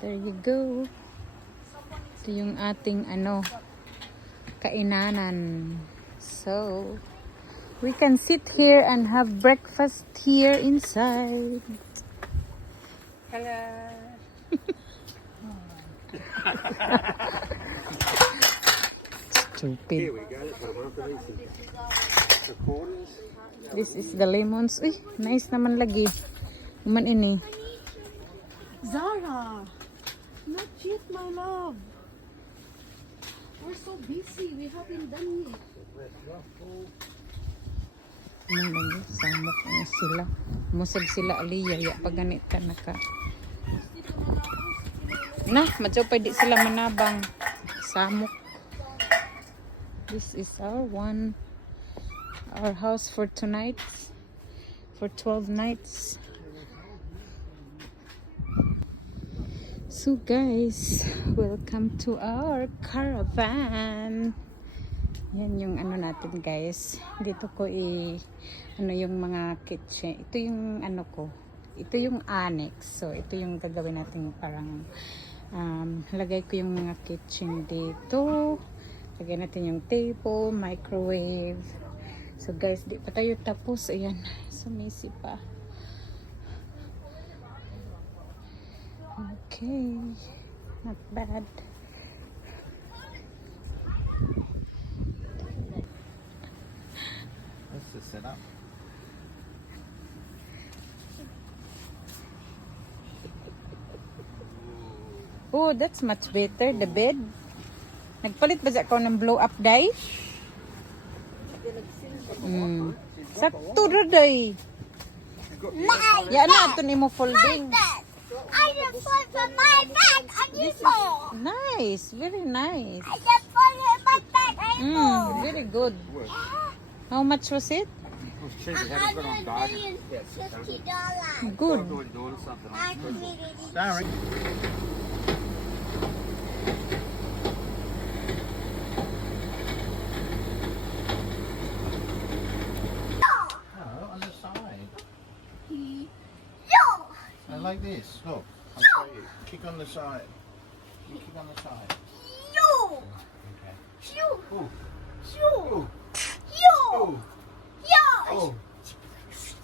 There you go. Ito yung ating kainanan. So, we can sit here and have breakfast here inside. Hello. Stupid. Here we go. Recordings. This is the lemons. Uy, nice naman lagi. Naman ini. Zara, not yet, my love. We're so busy. We haven't done yet. Naman lagi. Samok na sila. Musag sila aliyaya. Pag ganit ka naka. Na, madyo pa di sila manabang. Samok. This is our house for tonight. For 12 nights. So guys, welcome to our caravan. Yan yung natin guys. Dito ko yung mga kitchen. Ito yung ko. Ito yung annex. So ito yung gagawin natin parang lagay ko yung mga kitchen dito. Lagay natin yung table, microwave. So guys, di pa tayo tapos. Ayan, sumisi pa. Okay, not bad. That's the setup. Oh, that's much better, the bed. Nagpalit ba ako ng blow up dye? Sakto ra day. Ya na ato nimo folding. I just put from my bag on you go. Nice, very nice. I just put it in my bag on you go. Very good. How much was it? It was cheap. We had it put on bargain. $50. Good. Already doing something. I committed Sorry. Oh, on the side. Yo! Like this. Look, I'll show you. Kick on the side. You kick on the side. Yo! Okay. Yo! Ooh. Yo! Ooh. Yo! Ooh. Yo! Oh.